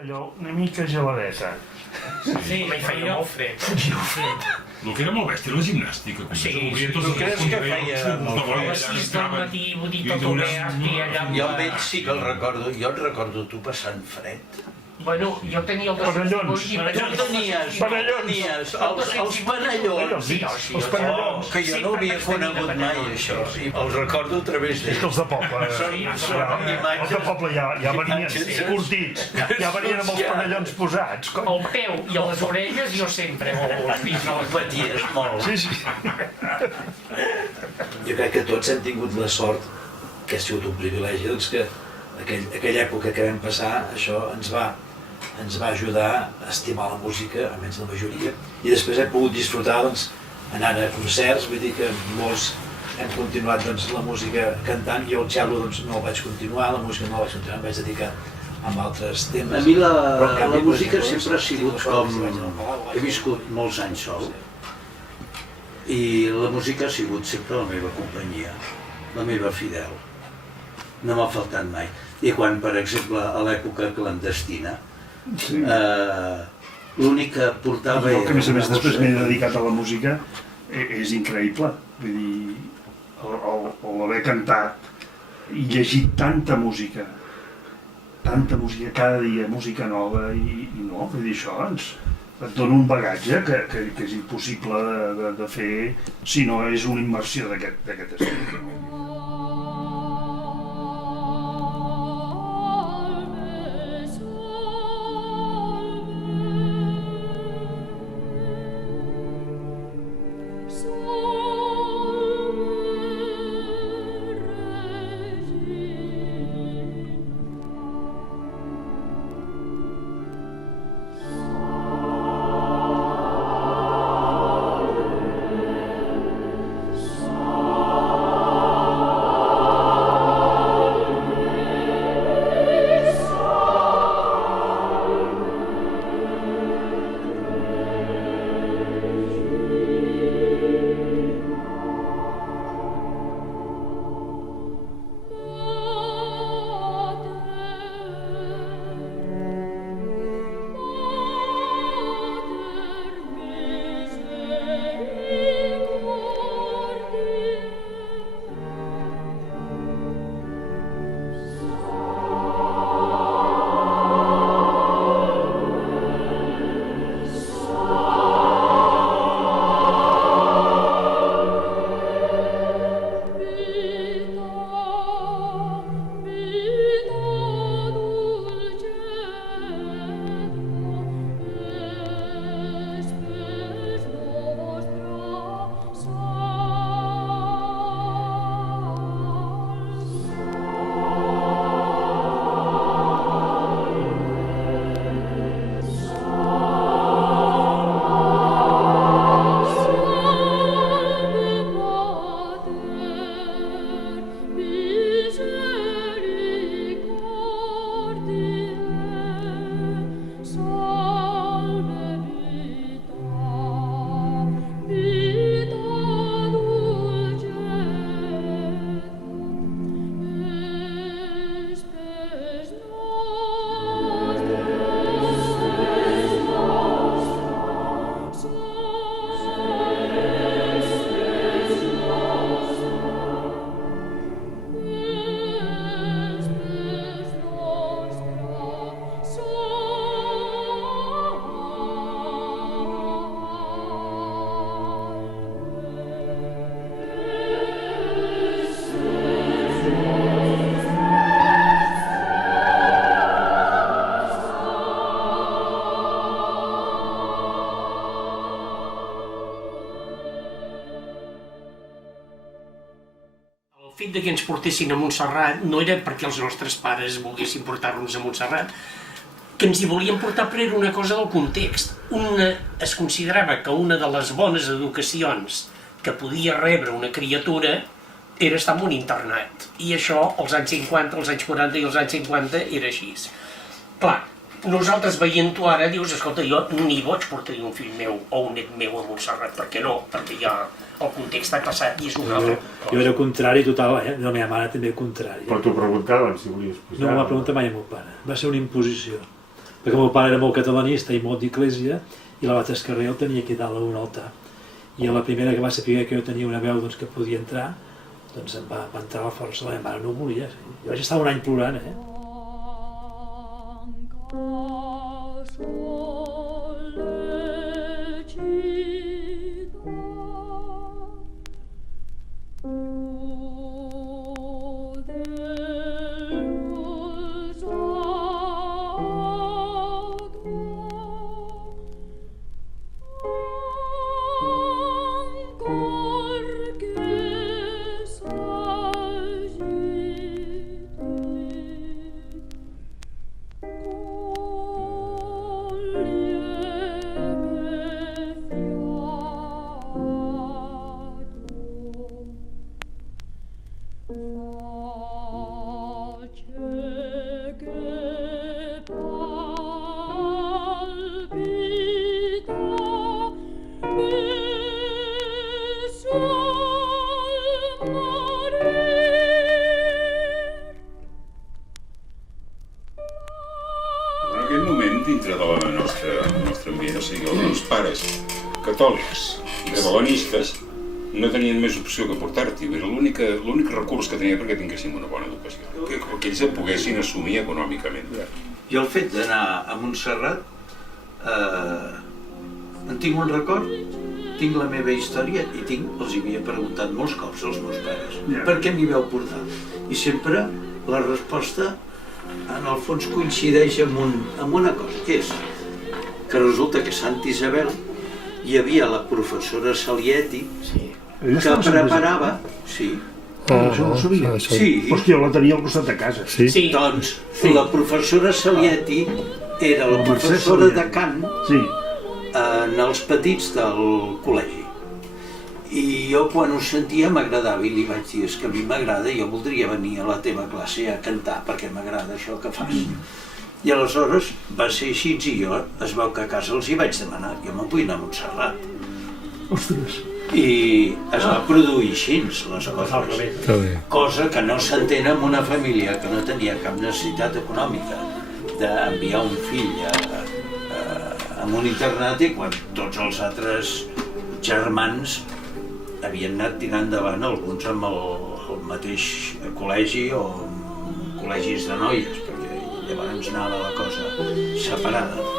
Allò una mica geladeta. Sí, feia molt fred. El que era molt bèstia, la gimnàstica. Sí, tu creus que feia molt A les 6 del matí, vull dir, tot obert, i allà amb Jo amb ell sí que el recordo, jo et recordo tu passant fred. Bueno, jo tenia el Panellons. Tu tenies, Panellons. els panellons, Els panellons. que jo no havia conegut mai això, i els recordo a través És d'ell. que els de poble, els de poble ja venien curtits, ja venien amb els panellons posats. al peu i a les orelles jo sempre, els fills no les Paties molt. Sí, sí. Jo crec que tots hem tingut la sort, que ha sigut un privilegi, doncs que aquella època que vam passar, això ens va ajudar a estimar la música, almenys la majoria, i després hem pogut disfrutar doncs, anant a concerts, vull dir que molts hem continuat doncs, la música cantant. Jo el cello doncs, no el vaig continuar, la música no la vaig continuar, em vaig dedicar a altres temes. A mi Però, en la canvi, música per exemple, sempre ha sigut les com... coses que vaig al Palau, He viscut molts anys sol i la música ha sigut sempre la meva companyia, la meva fidel. No m'ha faltat mai. I quan, per exemple, a l'època clandestina, l'únic que portava Jo, era... que a més una després bossa- m'he dedicat a la música, és increïble. Vull dir, l'haver cantat i llegit tanta música cada dia, música nova, i no, vull dir, això et dona un bagatge que és impossible de fer si no és una immersió d'aquest estil. El fet que ens portessin a Montserrat no era perquè els nostres pares volguessin portar-nos a Montserrat, que ens hi volien portar però era una cosa del context. Es considerava que una de les bones educacions que podia rebre una criatura era estar en un internat. I això, als anys 50, als anys 40 i als anys 50, era així. Clar, nosaltres veient-ho ara, dius, escolta, jo ni boig portaria un fill meu o un net meu a Montserrat, per què no? Perquè ja el context ha passat i és un altre. Jo era contrari total, la meva mare també contrari. Però t'ho preguntaven si volies pujar. No m'ho va preguntar mai a meu pare, va ser una imposició. perquè el meu pare era molt catalanista i molt d'Iglésia, i l'Abat Escarrer el tenia aquí dalt a un altar. I a la primera que va saber que jo tenia una veu doncs, que podia entrar, doncs em va entrar a la força, la meva mare no ho volia. Sí. Jo vaig estar un any plorant, dintre de la nostra ambient, o sigui, els meus pares catòlics i catalanistes no tenien més opció que portar-t'hi, era l'únic recurs que tenia perquè tinguéssim una bona educació, que ells el poguessin assumir econòmicament. Jo el fet d'anar a Montserrat en tinc un record, tinc la meva història i els hi havia preguntat molts cops als meus pares per què m'hi vau portar, i sempre la resposta en el fons coincideix amb una cosa, que és que resulta que a Santa Isabel hi havia la professora Salietti que preparava... Sí. Això no ho sabia. Sí. Hòstia, la tenia al costat de casa. Sí. Doncs la professora Salietti era la professora de cant en els petits del col·legi. I jo quan ho sentia m'agradava i li vaig dir, és que a mi m'agrada, jo voldria venir a la teva classe a cantar perquè m'agrada això que fas. I aleshores va ser així i jo es veu que a casa els hi vaig demanar, jo me'n vull anar a Montserrat. Ostres. I es va produir així les coses, cosa que no s'entén en una família que no tenia cap necessitat econòmica d'enviar un fill a un internat i quan tots els altres germans havien anat tirant endavant, alguns amb el mateix col·legi o col·legis de noies, perquè llavors anava la cosa separada.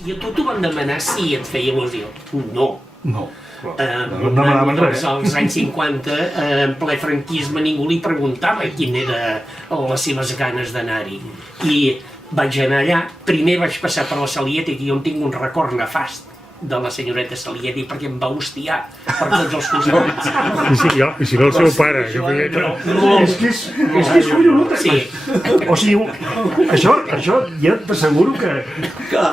I a tu t'ho van demanar si et feia il·lusió. No. No, no demanaven res. Als anys 50, en ple franquisme, ningú li preguntava quin era les seves ganes d'anar-hi. I vaig anar allà, primer vaig passar per la Salietti, que jo en tinc un record nefast de la senyoreta Salietti, perquè em va hostiar per tots els costats. I si no el seu pare, que feia... És que és collonut. Sí. O sigui, això ja t'asseguro que... Clar,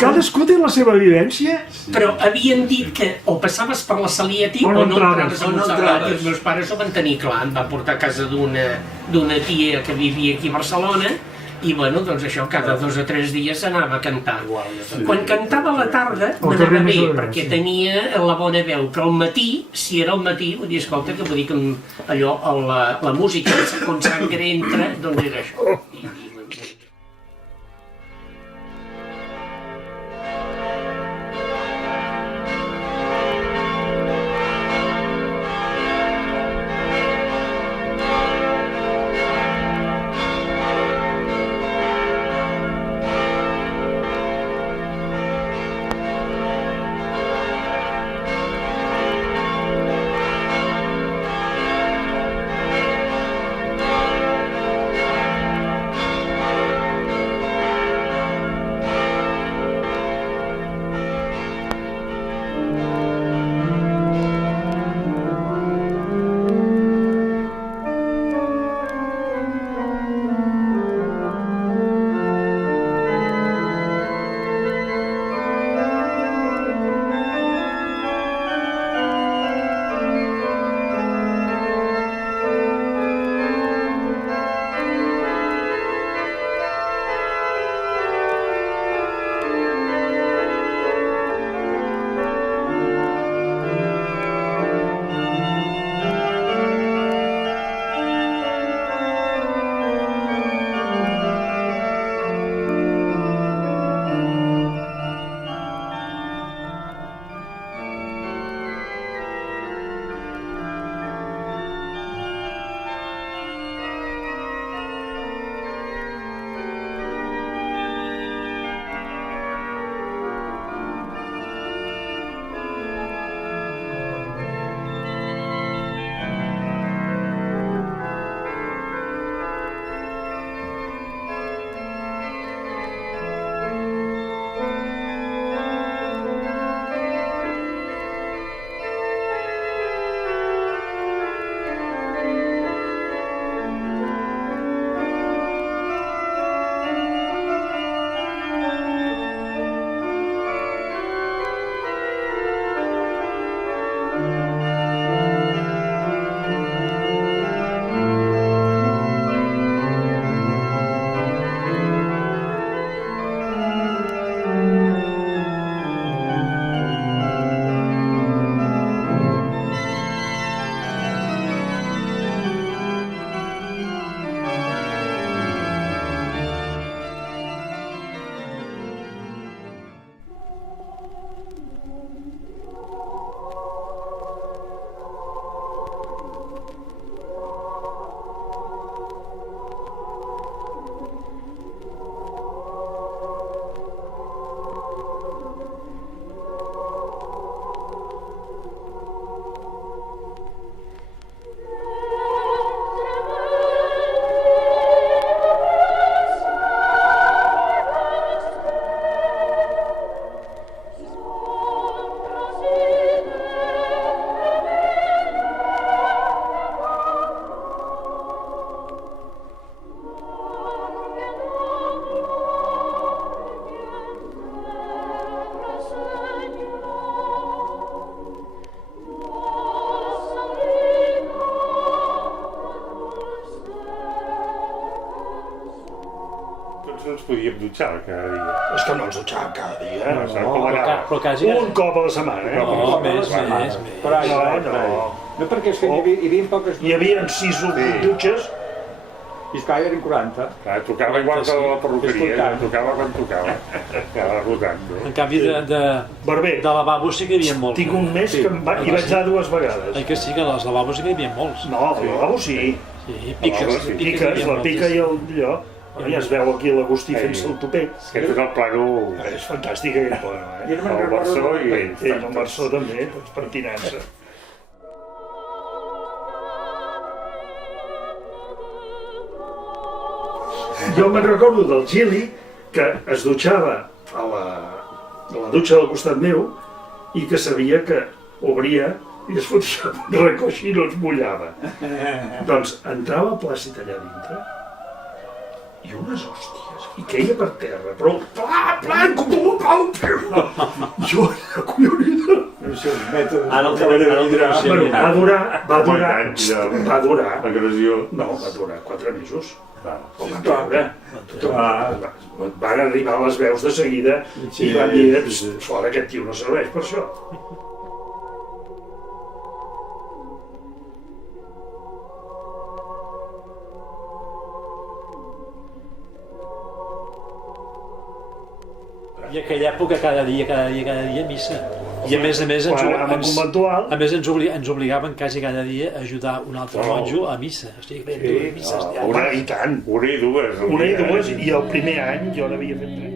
cadascú té la seva vivència. Però havien dit que o passaves per la Salietti o no entraves a Montserrat, i els meus pares ho van tenir clar. Em va portar a casa d'una tia que vivia aquí a Barcelona, i bueno, doncs això, cada 2 o 3 dies anava a cantar. Quan cantava a la tarda m'anava bé, perquè tenia la bona veu, però al matí, si era al matí, vull dir, escolta, que vull dir que allò, la música, quan sangre entra, doncs era això. podíem dutxar cada dia. És que no ens dutxàvem cada dia. Però quasi... Un cop a la setmana, No, més. Però No. no, perquè és que hi havia poques Hi havia 6 dutxes. i esclar, eren 40. Clar, tocava igual que la perruqueria, tocava quan tocava. Anava rotant, no? En canvi, de Barber, lavabo sí que hi havia molts. tinc un mes que hi vaig anar 2 vegades. Que sí, que als lavabos sí que hi havia molts. No, al lavabo sí. Sí, piques, Piques, la pica i el allò. Bueno, ja es veu aquí l'Agustí fent-se el tupé. Aquest és el plano... És fantàstic aquell plano, I no me'n El Marçó recordo... i... el Marçó també, tots pentinant-se. Jo me'n recordo del Gili, que es dutxava a la dutxa del costat meu i que sabia que obria i es fotia un recoix i no es mullava. Doncs entrava plàcid allà dintre i unes hòsties, i queia per terra, però com un pau. Jo, acollonida. Ara el vidre. Bueno, va durar, Agressió. no, va durar 4 mesos. Ho van veure. Van arribar les veus de seguida i van dir, fora, aquest tio no serveix per això. I aquella època cada dia missa. I a més Quan anàvem conventual, ens obligaven quasi cada dia a ajudar un altre monjo a missa. O sigui, ben dues misses diàries. home, i tant. Una i dues. Una i dues, i el primer any jo n'havia fet 3.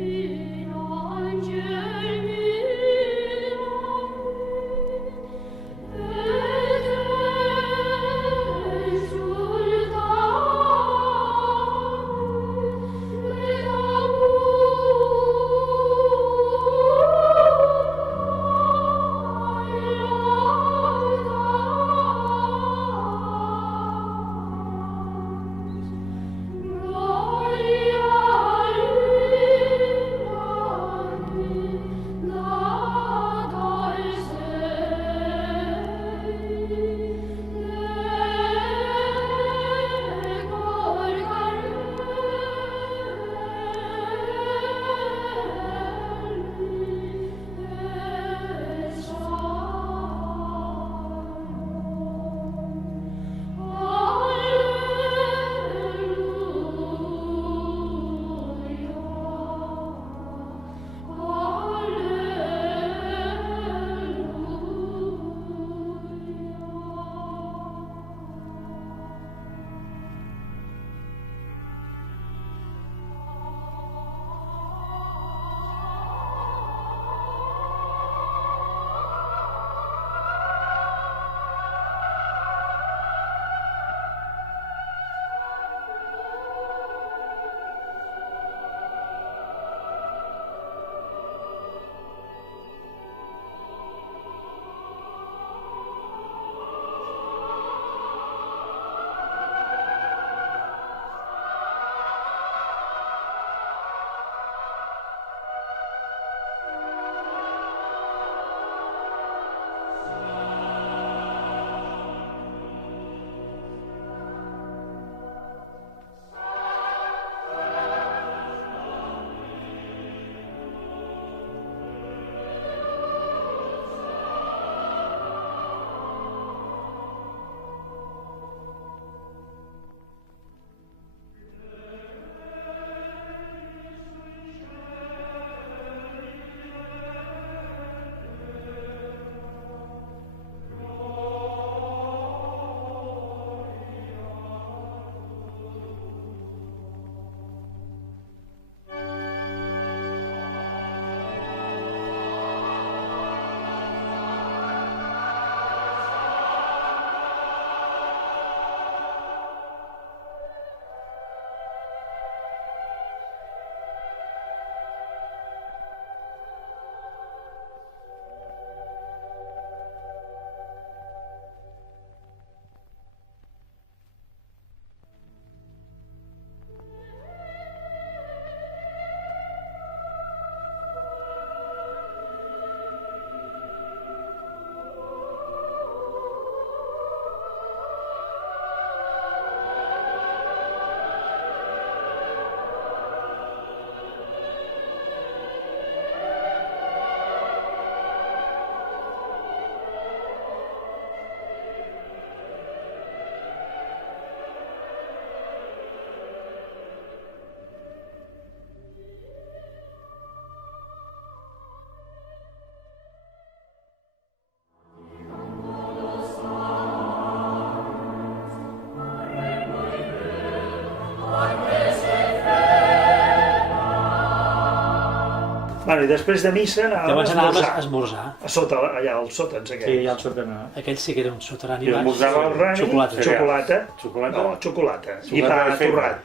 Bueno, i després de missa anàvem a Llavors anàvem a esmorzar. esmorzar. A sota, allà als sòtans Sí, aquells. ja el sotana. Aquell sí que era un soterrani I baix. esmorzava El rani, Xocolata. xocolata. Xocolata? No, xocolata. I Xocolata pa de feta. torrat.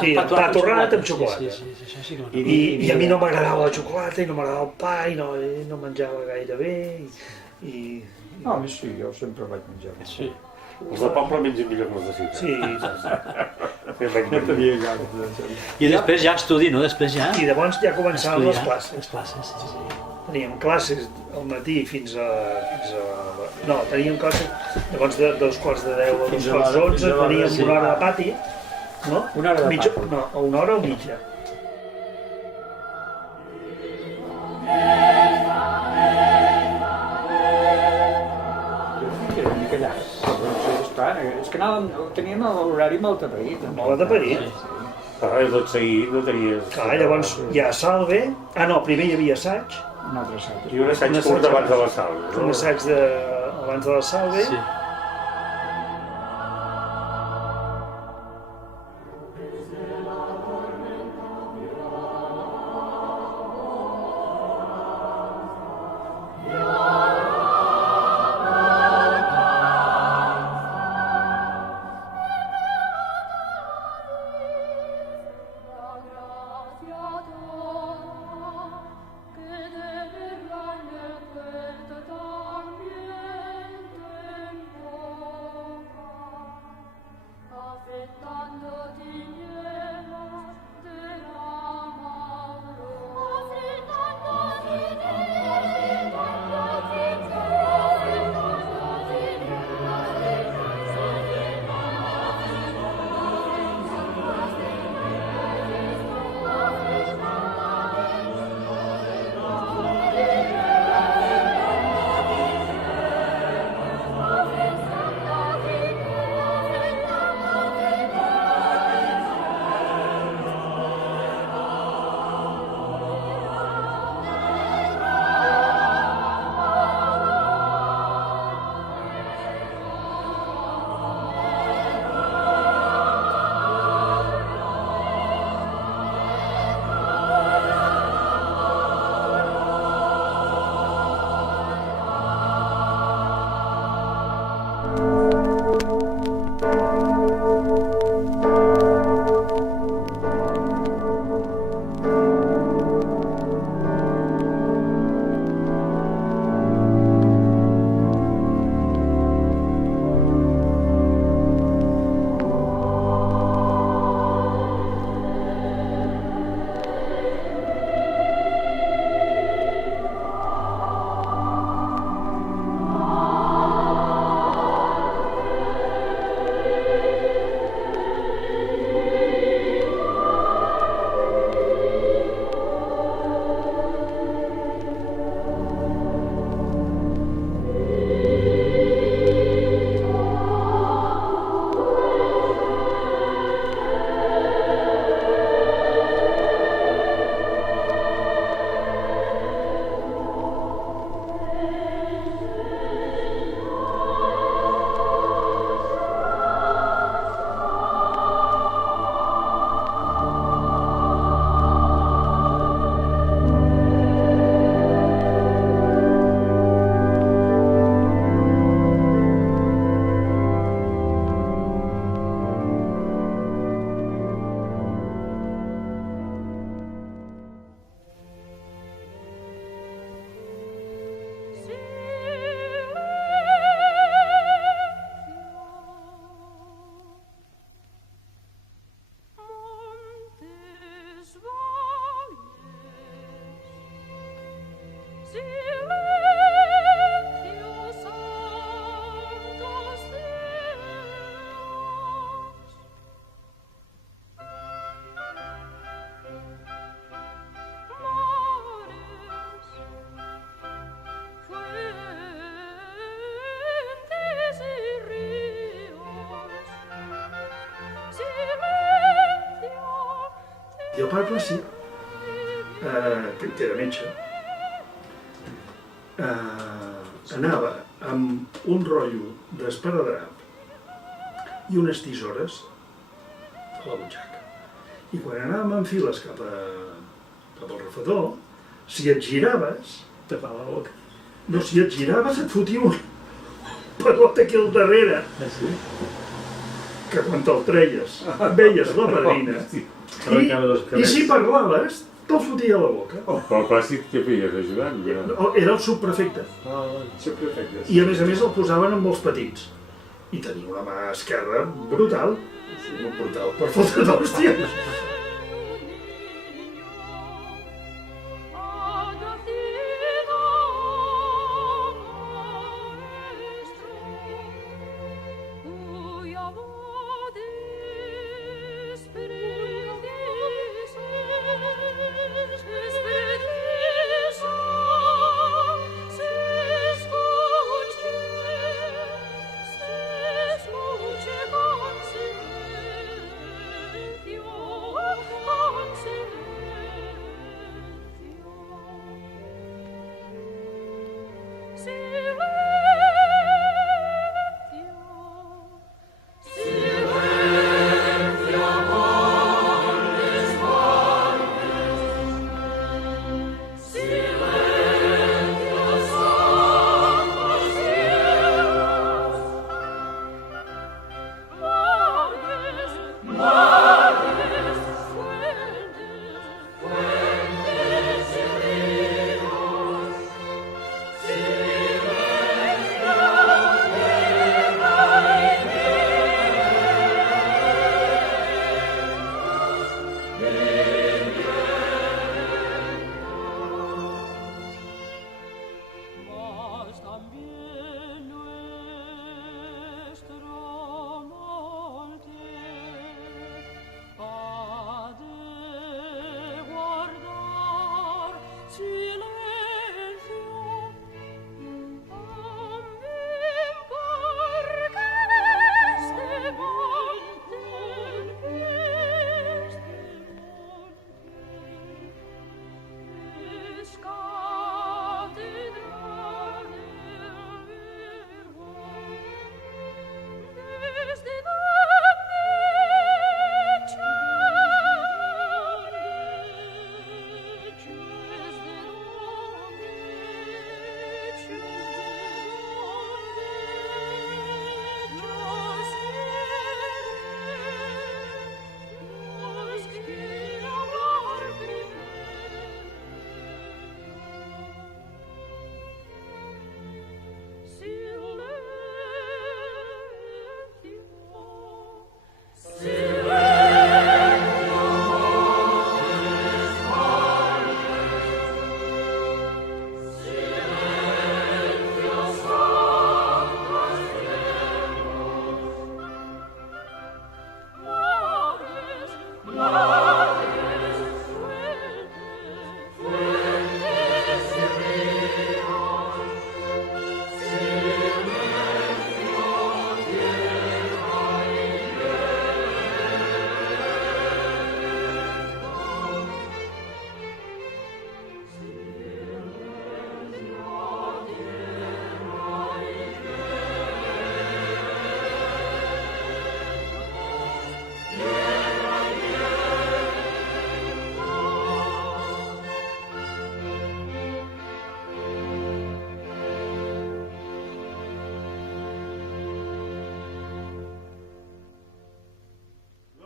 Sí, pa torrat amb xocolata. Sí, sí, sí, això sí que ho I a mi no m'agradava la xocolata i no m'agradava el pa i no menjava gaire bé i No, a mi sí, jo sempre vaig menjar. Sí. Els del poble mengen millor que els de ciutat. sí, No tenia ganes de... I després ja estudi, no? Després ja... i llavors ja començaven les classes. Les classes, sí, sí. Teníem classes al matí fins a... No, teníem classes llavors de 2:45 a Fins a 2:11 l'hora, teníem sí. una hora de pati, no? Una hora de Mitja, pati. no, una hora o mitja. Era una mica llarg. Però no sé, esclar, és que anàvem, teníem l'horari molt atapeït. Molt atapeït. Però tot seguit no tenies... Clar, llavors hi ha salve... Ah, no, primer hi havia assaig, Un altre assaig. I un assaig curt abans de la sal. un assaig abans de la salve, Sí. I el pare Plàcid, que era metge, anava amb un rotllo d'esparadrap i unes tisores a la butxaca. I quan anàvem en files cap al refredor, si et giraves, tapava la boca, no, si et giraves et fotia un pelot aquí al darrere, que quan te'l treies veies la padrina, i si parlaves, te'l fotia a la boca. Però el clàssic què feies, ajudant? Era el subprefecte. I a més el posaven amb els petits. I tenia una mà esquerra brutal, per fotre d'hòsties.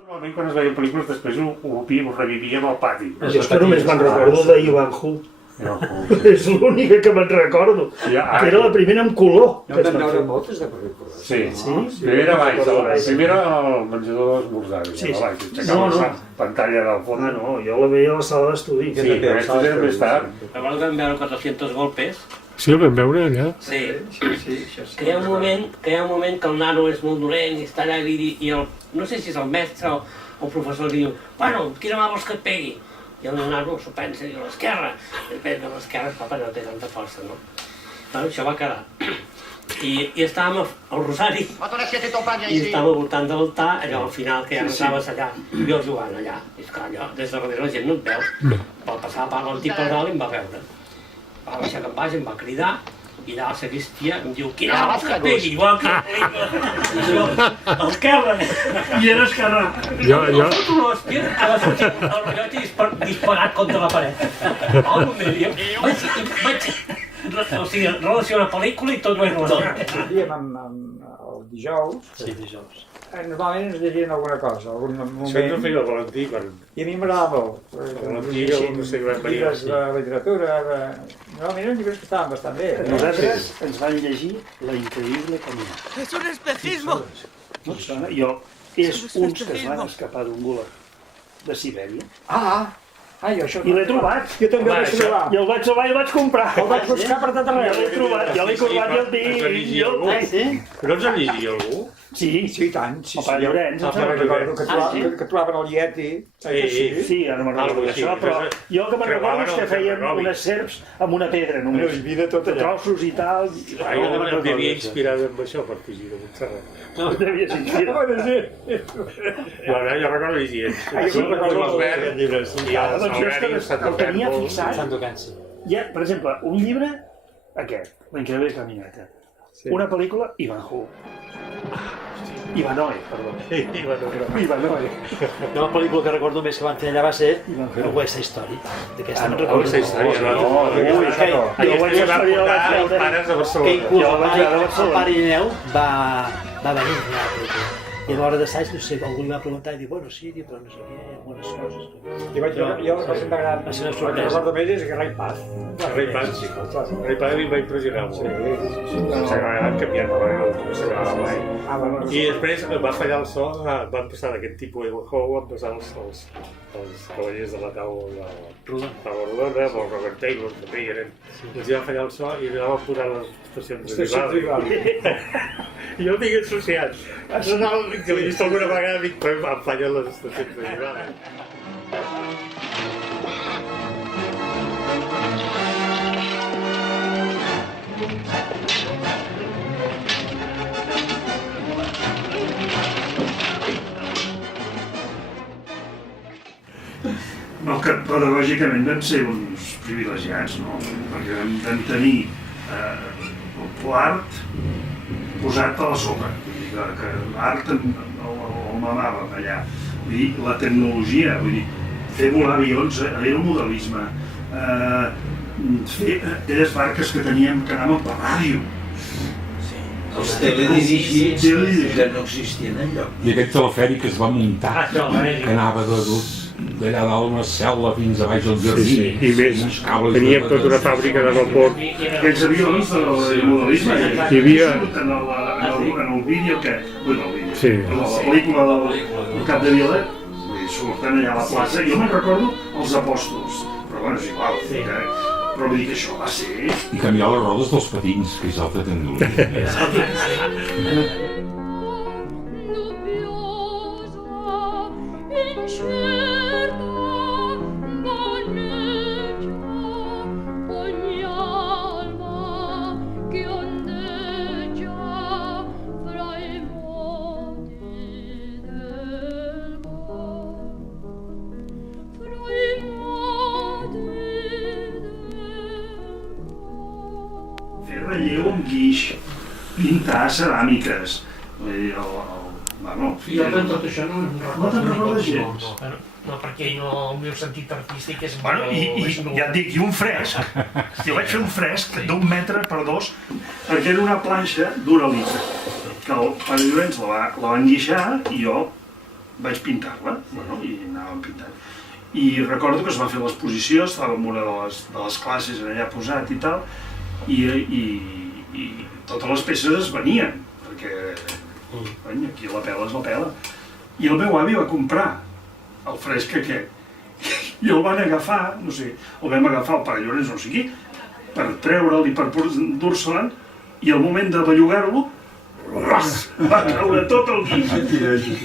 Normalment quan es veien pel·lícules després ho revivíem al pati. Jo és que només me'n recordo d'Ivan Hu. És l'única que me'n recordo, que era la primera en color. No vam veure moltes de pel·lícules. Sí, primera baix, primera al menjador d'esmorzar, a baix, aixecava la pantalla del fons. Ah, no, jo la veia a la sala d'estudi. Sí, aquesta era més tard. Llavors vam veure 400 golpes. Sí, el vam veure allà. Sí. Que hi ha un moment que el nano és molt dolent i està allà i no sé si és el mestre o el professor li diu bueno, quina mà vols que et pegui? I el nano s'ho pensa i diu l'esquerra. I de l'esquerra és papa, no té tanta força, no? Bueno, això va quedar. I estàvem al Rosari i estàvem al voltant de l'altar, allò al final que ja estaves allà, jo jugant allà. I esclar, allò, des de darrere la gent no et veu. Va passar per l'antic per dalt i em va veure. Va baixar cap baix, em va cridar I allà la sagristia em diu, quina vols que pegui, igual que el Carles. I era esquerrà. Jo... Foto l'hòstia, ha de sortir el rellotge disparat contra la paret. Oh, no me diu. Vaig relacionar pel·lícula i tot ho he relacionat. Diem el dijous. Sí, dijous. Normalment ens llegien alguna cosa, algun moment. Això no feia el Valentí, quan... I a mi m'agradava molt. Valentí, no sé què van venir. Llibres de literatura, normalment eren llibres que estaven bastant bé. Nosaltres ens van llegir La increïble caminata. ¡Es un espejismo! No et sona? És uns que es van escapar d'un gulag de Sibèria. Jo això... I l'he trobat. Jo també el vaig trobar. I el vaig trobar i el vaig comprar. El vaig buscar per tot arreu. Jo l'he trobat, jo l'he trobat i el tinc. Sí? Però ens en llegia algú? Sí, Sí, i tant. Sí, el pare Llorenç. Jo recordo que trobaven el Yeti. Sí, ara no me'n recordo d'això, però jo que me'n recordo és que fèiem unes serps amb una pedra només. Vida tot allà. Trossos i tal. Jo m'havia inspirat amb això per fugir de Montserrat. No t'havies inspirat. Bueno, sí. Jo recordo llegir. Jo recordo els llibres. I Doncs jo és que el tenia fixat. Sant Tocanci. Hi ha, per exemple, un llibre, aquest, La increïble caminata. Una pel·lícula, Ivanhoe. Ivanoe, perdó. Ivanoe. Jo la pel·lícula que recordo més que van fer allà va ser el West Side Story. D'aquesta me'n recordo. West Side Story, Jo vaig veure els pares de Que Barcelona. inclús el pare Irineu va venir a la pel·lícula. I a l'hora d'assaig, no sé, algú li va preguntar i diu, bueno, sí, però no sé què, hi ha algunes coses. Jo va ser una gran... Va ser una El que sorpresa. recordo més és Ray Paz. Ray Paz, sí. Ray Paz a mi em va impressionar molt. S'ha agradat canviant de vegada, no s'ha agradat mai. I després va fallar el so, van passar d'aquest tipus Ivanhoe, van passar els cavallers de la taula rodona, amb el Robert Taylor, també hi eren. Els va fallar el so i anaven posant les estacions de Vivaldi. Jo ho tinc associat. Això és el que l'he vist alguna vegada, dic, però em fallen les estacions de Vivaldi. No, que pedagògicament vam ser uns privilegiats, no? Perquè vam tenir l'art posat a la sopa. Vull dir que l'art el mamàvem allà. Vull dir, la tecnologia, vull dir, fer volar avions, era un modelisme. Fer aquelles barques que teníem, que anàvem per ràdio. Els teledirigits que no existien enlloc. I aquest telefèric que es va muntar, que anava d'allà dalt una cel·la fins a baix del jardí. I més, teníem tota una fàbrica de vapor. Aquests avions del modelisme Hi havia... en el vídeo que... Bueno, el vídeo. Sí. La pel·lícula del Cap de Vila, surten allà a la plaça. Jo me'n recordo els apòstols, però bueno, és igual. Però vull dir que això va ser... I canviar les rodes dels patins, que és altra tecnologia. Relleu amb guix, pintar ceràmiques, bueno... Jo de tot això no te'n recordes gens? No, perquè el meu sentit artístic és... Bueno, i ja et dic, i un fresc, jo vaig fer un fresc d'1 metre per 2, perquè era una planxa d'una litre, que el pare Llorenç la va enguixar i jo vaig pintar-la, bueno, i anàvem pintant. I recordo que es va fer l'exposició, estava en una de les classes allà posat i tal, i totes les peces es venien, perquè aquí la pela és la pela. I el meu avi va comprar el fresc aquest i el van agafar, no sé, el vam agafar el pare Llorenç no sé qui, per treure'l i per dur-se'l, i al moment de bellugar-lo va caure tot el guix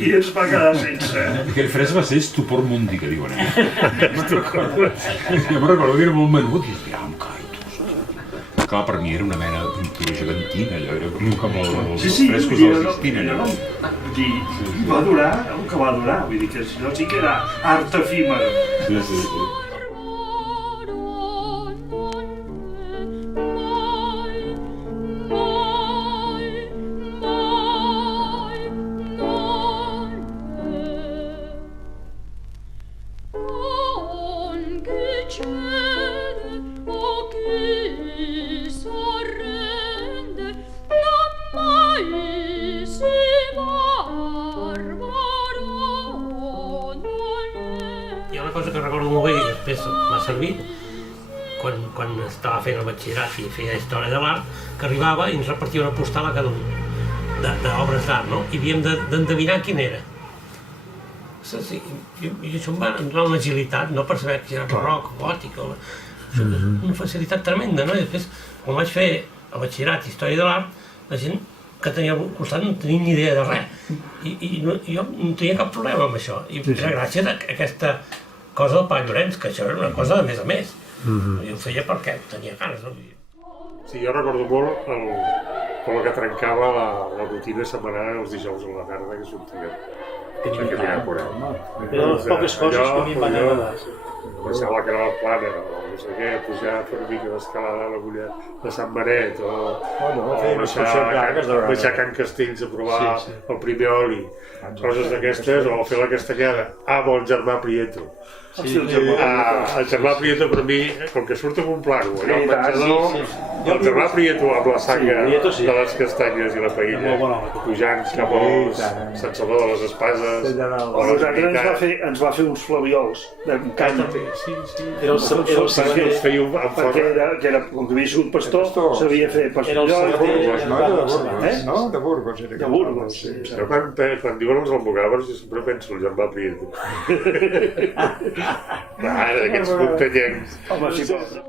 i ens va quedar sense. Aquell fresc va ser Estupor Mundi, que diuen. Jo me'n recordo que era molt menut i ja em caig. Clar, per mi era una mena de pintura gegantina, allò era com els frescos de la Sistina. Va durar el que va durar, vull dir que això sí que era art efímer. servir, quan estava fent el batxillerat i feia història de l'art, que arribava i ens repartia una postal a cada un d'obres d'art, no? I havíem d'endevinar quin era. I això em va donar una agilitat, no per saber si era barroc, gòtic, una facilitat tremenda, no? I després, quan vaig fer el batxillerat i història de l'art, la gent que tenia al costat no tenia ni idea de res. I jo no tenia cap problema amb això. I era gràcies a aquesta cosa del Pare Llorenç, que això era una cosa de més a més. I ho feia perquè tenia ganes. Sí, jo recordo molt com el que trencava la rutina setmanal els dijous a la tarda que sortia. Era les poques coses que a mi em van agradar. Em sembla que era la plana, o no sé què, pujar per una mica d'escalada a l'agulla de Sant Benet, o baixar a Can Castells a provar el primer oli, coses d'aquestes, o fer la castanyada amb el germà Prieto. El germà Prieto per mi, com que surt amb un plano, allò al menjador, el germà Prieto amb la sanga de les castanyes i la paella, pujant cap al Sant Salvador de les Espases, a nosaltres ens va fer uns flaviols amb canya. Era el feia amb perquè com que havia sigut pastor, sabia fer pastor. De Burgos. De Burgos, sí. Però quan diuen els almogàvers jo sempre penso el germà Prieto. Ara, d'aquests muntanyencs. Home, si vols.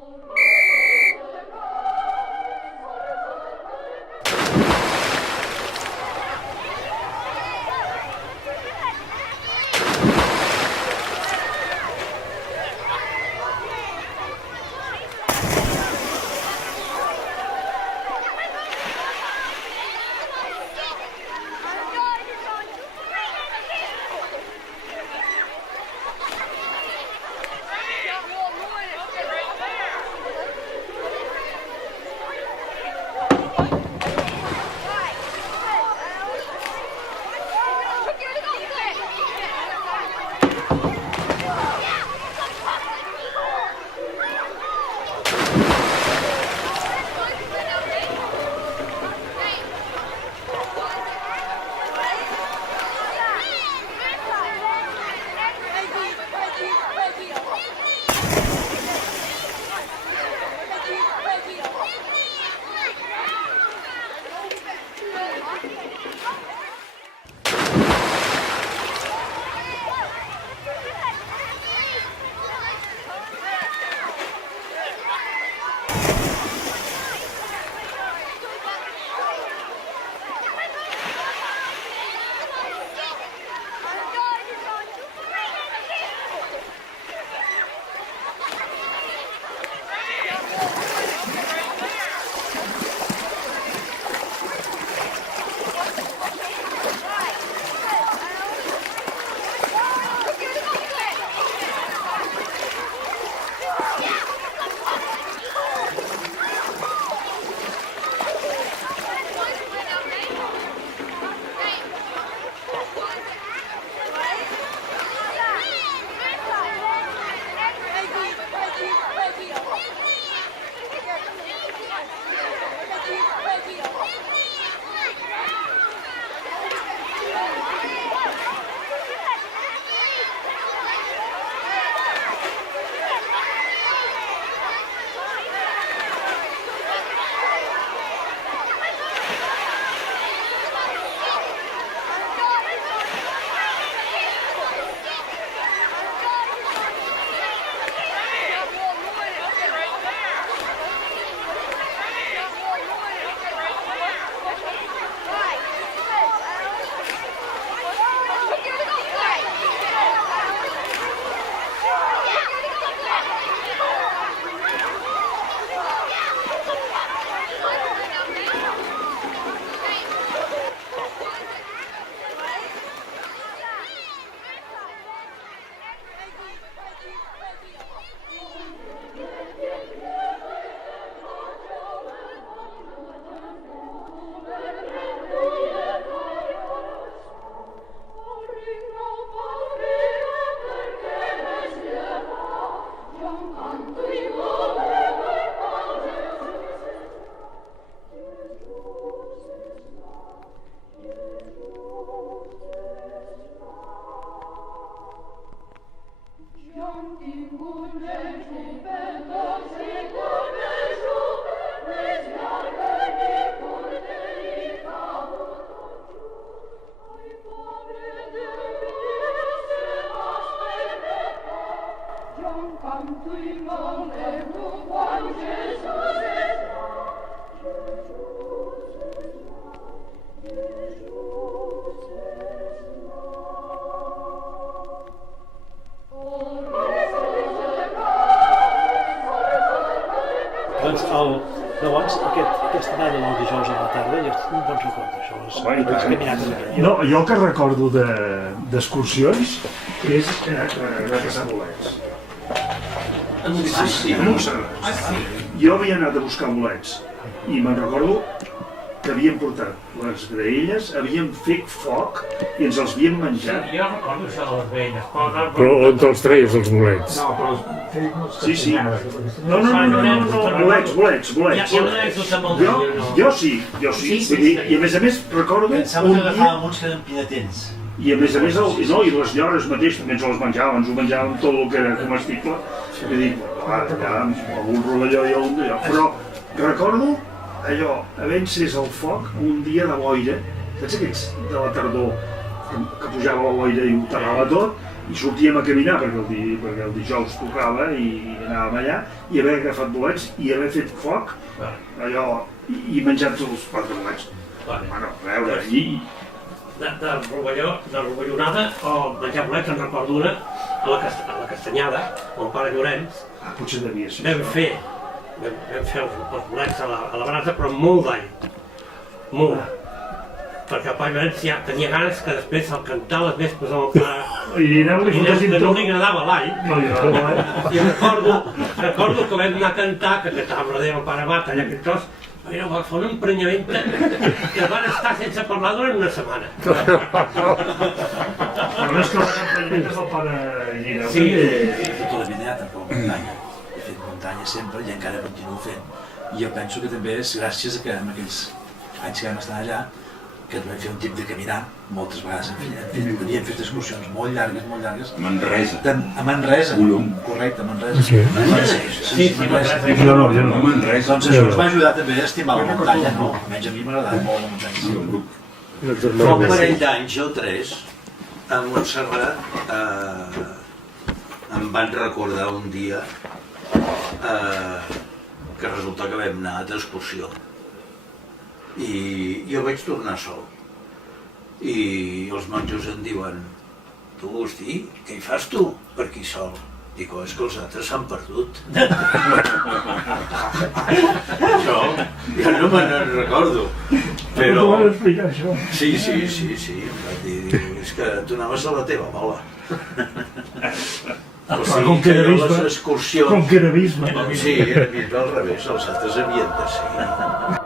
Llavors, aquesta anada del dijous a la tarda, jo no em recordo això. Vaig caminar també. No, jo el que recordo d'excursions és anar a caçar bolets. A Montserrat. Jo havia anat a buscar bolets i me'n recordo que havien portat les graelles, havien fet foc i ens els havien menjat. Jo recordo això de les graelles. Però on te'ls treies, els bolets? No, però Sí. No, bolets. Jo sí. Vull dir, i a més recordo Pensava que agafàvem uns que eren pinatents. I a més, i les llores mateix també ens les menjàvem, ens ho menjàvem tot el que era comestible. I dic, allà, algun rovelló i algun d'allò. Però recordo allò, havent-se el foc un dia de boira, saps aquests de la tardor que pujava la boira i ho terrava tot, i sortíem a caminar perquè el dijous tocava i anàvem allà, i haver agafat bolets i haver fet foc, allò, i menjat els 4 bolets. Bueno, a veure, de rovellonada o menjar bolets, en recordo una a la Castanyada, on pare Llorenç, potser devia ser vam fer els bolets a la brasa, però molt d'all, molt. Perquè el pare Llorenç ja tenia ganes que després al cantar les vespres amb el pare i no li agradava l'all. I recordo que vam anar a cantar, que cantava Bradeu el pare Mata, allà aquest tros, però va fer un emprenyament que van estar sense parlar durant una setmana. Però no és que els emprenyaments del pare Lliga. Sí, he fet tota la vida també a muntanya. He fet muntanya sempre i encara continuo fent. I jo penso que també és gràcies a que en aquells anys que vam estar allà que vam fer un tip de caminar, moltes vegades havíem fet excursions molt llargues. A Manresa. A Manresa, correcte, a Manresa. Sí, Manresa. Jo no. A Manresa. Doncs això ens va ajudar també a estimar la muntanya, no? Almenys a mi m'agradava molt la muntanya. Fa un parell d'anys o 3, a Montserrat em van recordar un dia que resulta que vam anar d'excursió. I jo vaig tornar sol. I els monjos em diuen: tu, Agustí, què hi fas tu per aquí sol? Dic, és que els altres s'han perdut. Això, jo no me'n recordo. Però... Tu vas explicar això? Sí. Em va dir, és que tu anaves a la teva bola. O sigui, que les excursions... Com que era bisbe. Sí, era bisbe al revés, els altres havien de ser.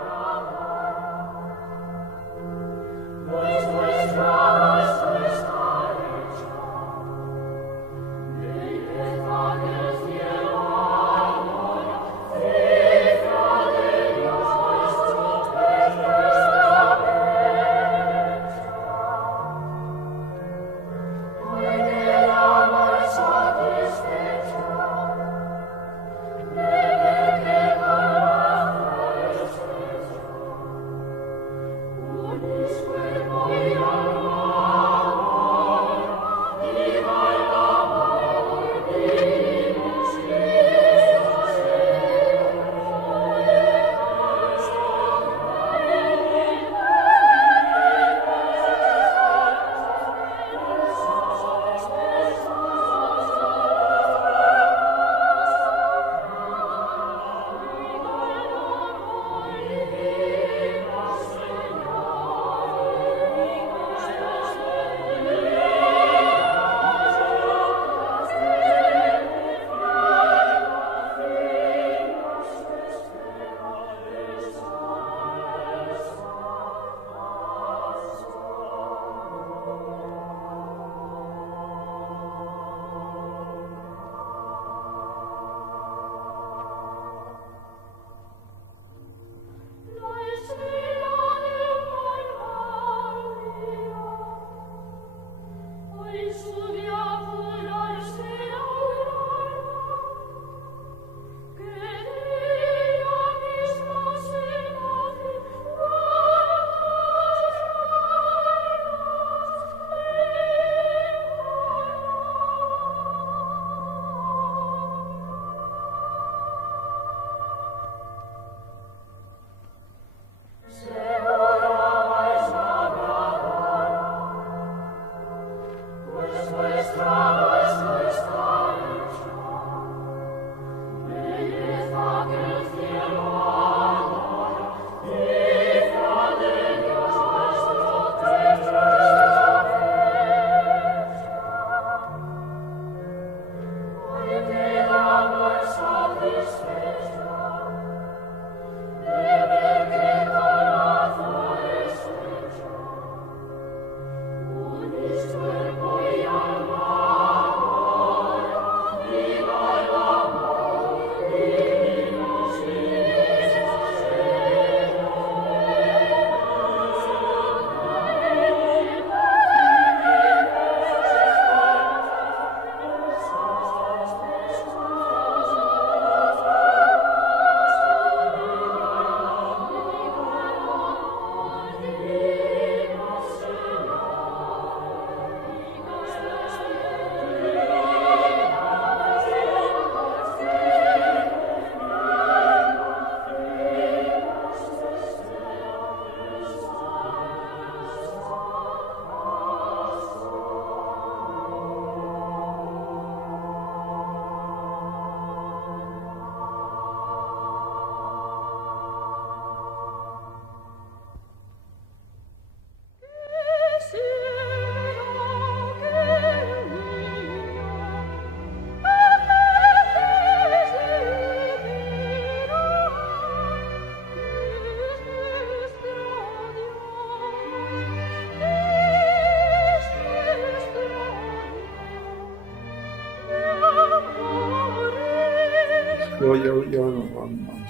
el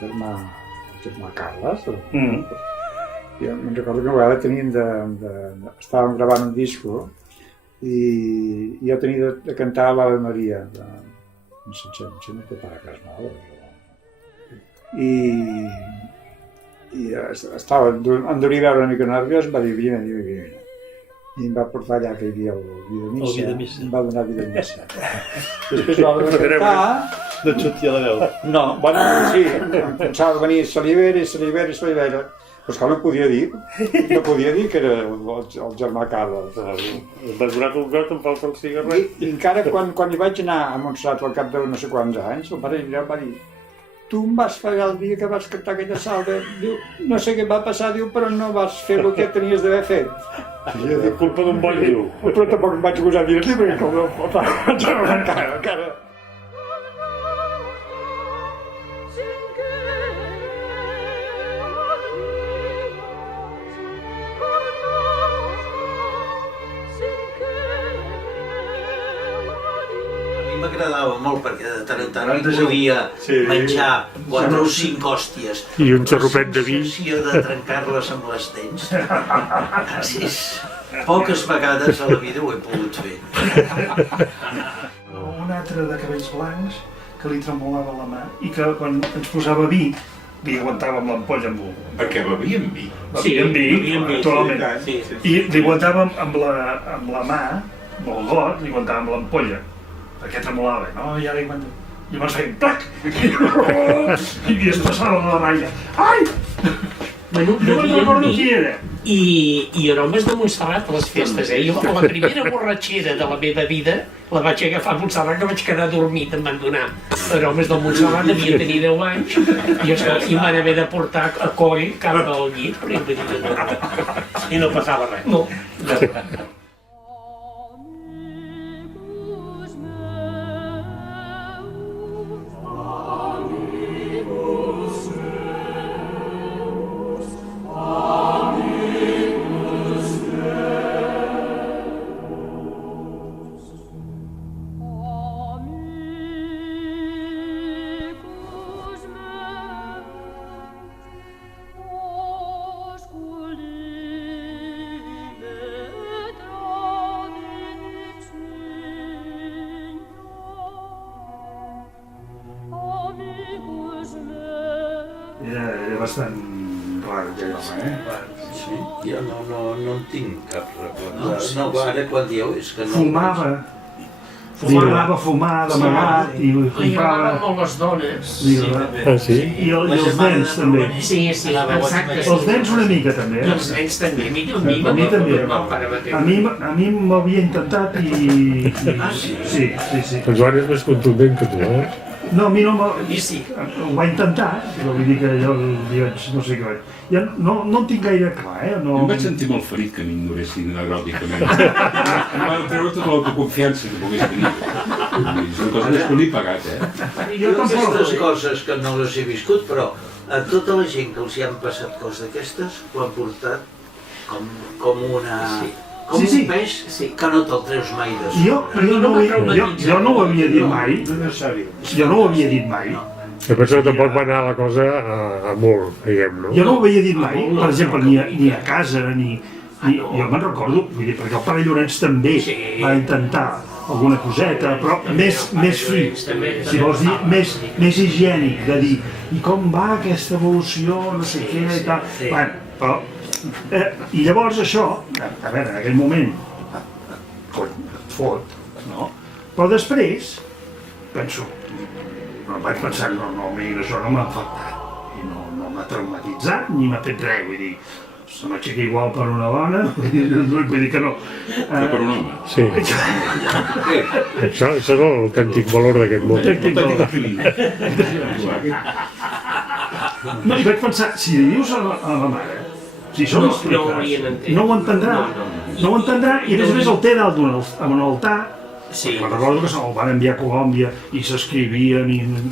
germà Carles, jo me'n recordo que una vegada estàvem gravant un disco i jo tenia de cantar l'Ave Maria, em sembla que para casa meva. I em devia veure una mica nerviós, em va dir, vine. I em va portar allà que hi havia el Vida Missa, em va donar Vida Missa. Després va cantar... No et xutia la veu. No, bueno, sí, em pensava venir Salivera, però és que no podia dir que era el germà Carles. Em vas donar un got, em falta el cigarret. I encara quan hi vaig anar a Montserrat al cap de no sé quants anys, el pare em va dir, tu em vas fregar el dia que vas cantar aquella salva, diu, no sé què va passar, diu, però no vas fer el que tenies d'haver fet. I jo dic, culpa d'un bon diu. Però tampoc em vaig gosar dir-li, perquè com el pare encara. M'agradava molt perquè de tant en tant li podia menjar 4 o 5 hòsties. I un xarrupet de vi. La sensació de trencar-les amb les dents. Poques vegades a la vida ho he pogut fer. Un altre de cabells blancs que li tremolava la mà i que quan ens posava vi li aguantava amb l'ampolla amb un... Perquè bevien vi. Bevien vi, naturalment. I li aguantava amb la mà, amb el got, li aguantava amb l'ampolla. Perquè tremolava, no? I ara hi aguanta. I llavors feia plac! I es passava la ratlla. Ai! No me'n recordo qui era. I aromes de Montserrat a les festes, Jo la primera borratxera de la meva vida la vaig agafar a Montserrat, que vaig quedar dormit, em van donar aromes del Montserrat, devia tenir 10 anys, i em van haver de portar a coll cap al llit, i no passava res. No. Era bastant raro aquell home, Sí, jo no en tinc cap record. No, ara quan dieu és que no... Fumava, d'amagat i Li comprava... agradaven molt les dones. Sí? I els nens també. Sí, exacte. Els nens una mica també. I els nens també. A mi també. A mi m'havia intentat i... Sí. El Joan és més contundent que tu, No, a mi no m'ho... Sí. Ho va intentar, però vull dir que jo li vaig... no sé què vaig... Ja no en tinc gaire clar, No... Em vaig sentir molt ferit que m'ignoressin eròticament. Em van treure tota l'autoconfiança que pogués tenir. És una cosa que ni pagat, Jo aquestes coses que no les he viscut, però a tota la gent que els hi han passat coses d'aquestes ho han portat com una... Com un peix que no te'l treus mai de sobre. Jo no ho havia dit mai. Jo no ho havia dit mai. Que penso que tampoc va anar la cosa a molt, diguem, no? Jo no ho havia dit mai, per exemple, ni a casa, ni... Jo me'n recordo, vull dir, perquè el pare Llorenç també va intentar alguna coseta, però més fi, si vols dir, més higiènic, de dir, i com va aquesta evolució, no sé què i tal... Bueno, però... I llavors això, a veure, en aquell moment, cony, et fot, no? Però després, penso, vaig pensar, no, això no m'ha afectat, i no m'ha traumatitzat, ni m'ha fet res, vull dir, se m'aixeca igual per una dona, vull dir que no. Que per un home. Sí. Això és l'autèntic valor d'aquest món. No, i vaig pensar, si li dius a la mare, si això no ho entendrà, i a més el té dalt en un altar. Me'n recordo que se'l van enviar a Colòmbia i s'escrivien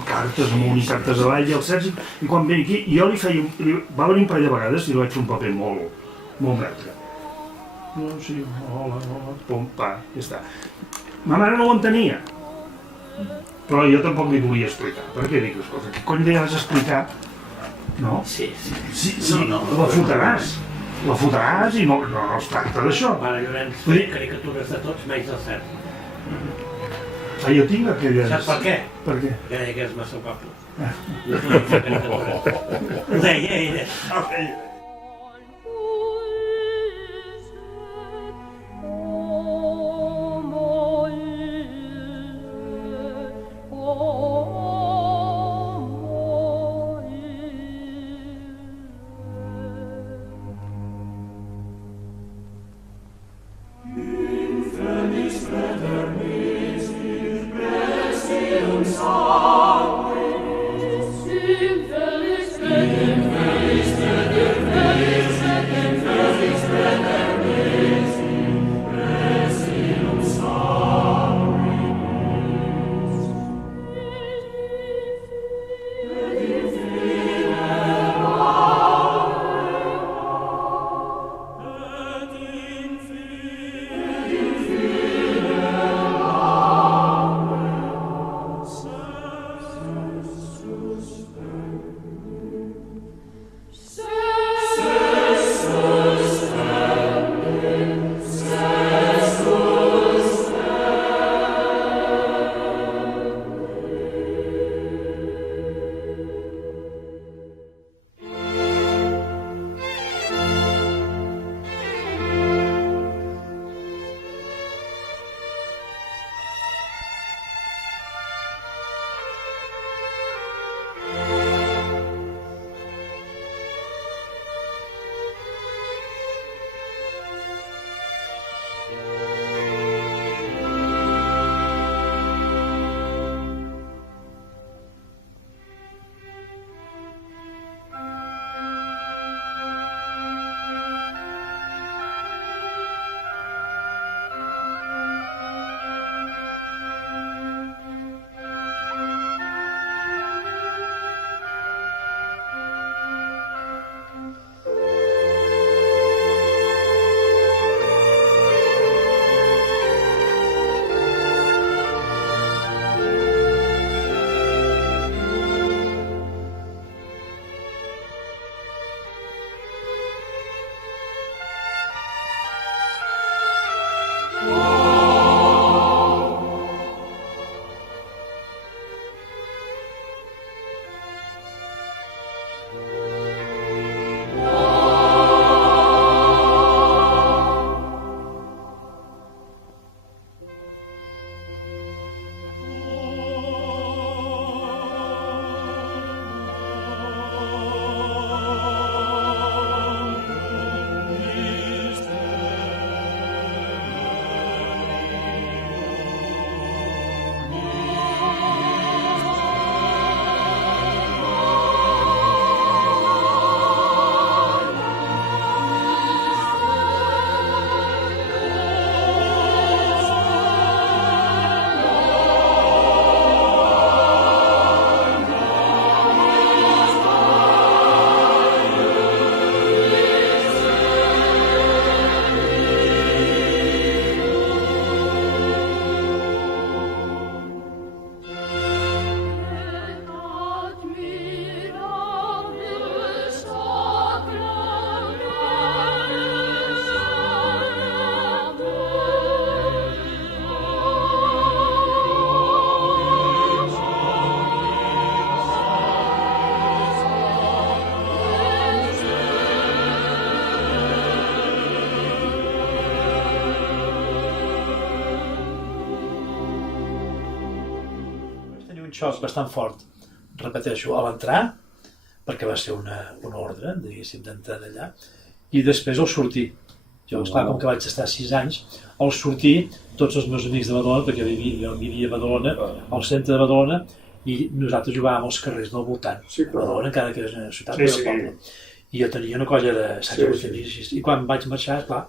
cartes amunt i cartes avall, i el Sergi, i quan ve aquí, jo li feia, va venir un parell de vegades i li vaig fer un paper molt neutre. No, sí, hola, pum, pa, ja està. Ma mare no ho entenia. Però jo tampoc li volia explicar. Per què dic, escolta, què cony li has d'explicar? No? Sí. La fotràs. La fotràs i no es tracta d'això. Mare Llorenç, fer caricatures de tots menys del cert. Jo tinc aquelles... Saps per què? Per què? Que deia que és massa guapo. No podem fer caricatures. Ho deia ella. xoc bastant fort, repeteixo, a l'entrar, perquè va ser una ordre, diguéssim, d'entrar allà, i després al sortir. Jo, esclar, com que vaig estar 6 anys, al sortir, tots els meus amics de Badalona, perquè jo vivia a Badalona, al centre de Badalona, i nosaltres jugàvem als carrers del voltant. Sí, clar. Badalona, encara que és una ciutat del poble. I jo tenia una colla de 7 o 8 amics, i quan vaig marxar, esclar,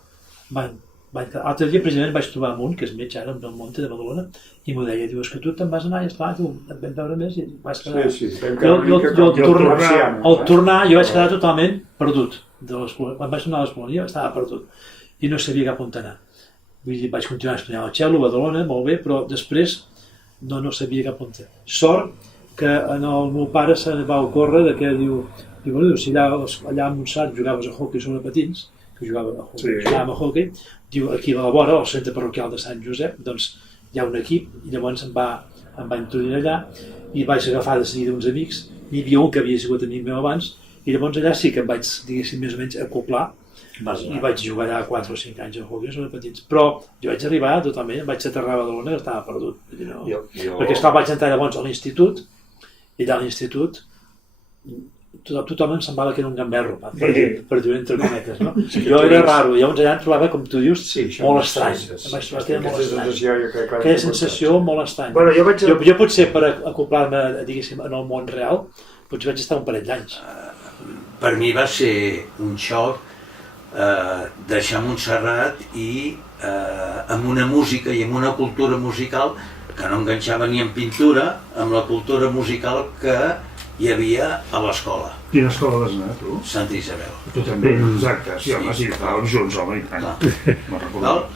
l'altre dia precisament vaig trobar un que és metge ara del Monte de Badalona i m'ho deia, diu, és que tu te'n vas anar i esclar, tu et vam veure més i vas quedar... Sí, al tornar jo vaig quedar totalment perdut. Quan vaig tornar a l'Espolonia estava perdut i no sabia cap on anar. Vull dir, vaig continuar estudiant al Cello, a Badalona, molt bé, però després no sabia cap on fer. Sort que en el meu pare se va ocórrer que diu, si allà a Montsant jugaves a hoquei sobre patins, que jugàvem a hoquei, diu, aquí a la vora, al centre parroquial de Sant Josep, doncs hi ha un equip, i llavors em va introduir allà, i vaig agafar de seguida uns amics, hi havia un que havia sigut amic meu abans, i llavors allà sí que em vaig, diguéssim, més o menys acoplar, i vaig jugar allà 4 o 5 anys a hoquei sobre patins. Però jo vaig arribar totalment, em vaig aterrar a Badalona que estava perdut. Perquè vaig entrar llavors a l'institut, i allà a l'institut tothom em semblava que era un gamberro, per dir-ho entre cometes, no? Jo era raro, llavors allà em trobava, com tu dius, molt estrany. Em vaig trobar molt estrany. Aquella sensació molt estrany. Jo potser per acoplar-me, diguéssim, en el món real, potser vaig estar un parell d'anys. Per mi va ser un xoc deixar Montserrat i amb una música i amb una cultura musical que no enganxava ni en pintura, amb la cultura musical que hi havia a l'escola. Quina escola vas anar, tu? Santa Isabel. Tu també? Exacte, sí, home, sí, estàvem junts, home, i tant. Me'n recordo.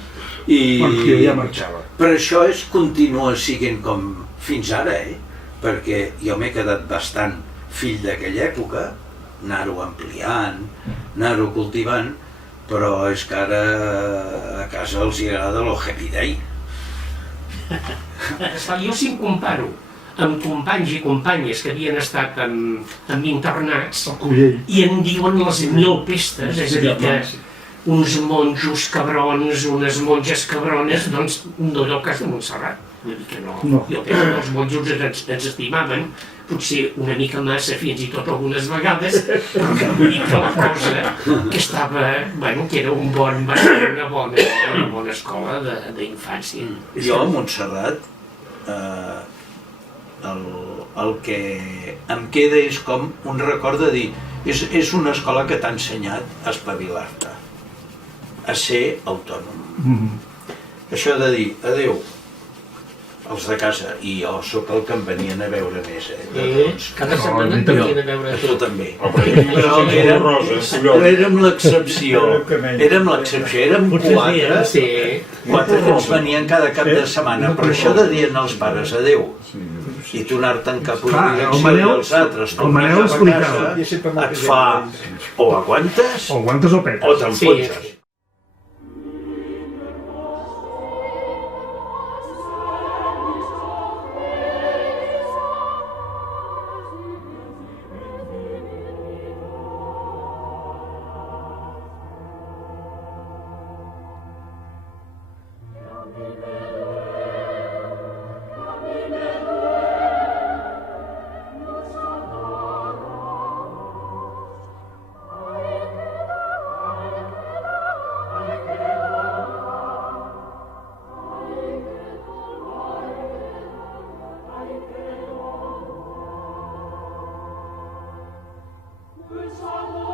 Perquè ja marxava. Per això continua sent com fins ara, perquè jo m'he quedat bastant fill d'aquella època, anar-ho ampliant, anar-ho cultivant, però és que ara a casa els agrada el happy day. Jo si em comparo amb companys i companyes que havien estat en internats i en diuen les 1000 pestes, és a dir que uns monjos cabrons, unes monges cabrones, doncs no era el cas de Montserrat. Vull dir que no. Jo penso que els monjos ens estimaven, potser una mica massa fins i tot algunes vegades, però que vull dir que la cosa que estava, bueno, que era una bona escola d'infància. Jo a Montserrat el que em queda és com un record de dir és una escola que t'ha ensenyat a espavilar-te, a ser autònom. Això de dir adeu els de casa, i jo sóc el que em venien a veure més, cada setmana et venien a veure tu també, però érem l'excepció, érem 4 que ens venien cada cap de setmana, però això de dir als pares adeu i tornar-te'n cap a una direcció i els altres tornar cap a casa et fa o aguantes o petes o t'enfonses. Good song.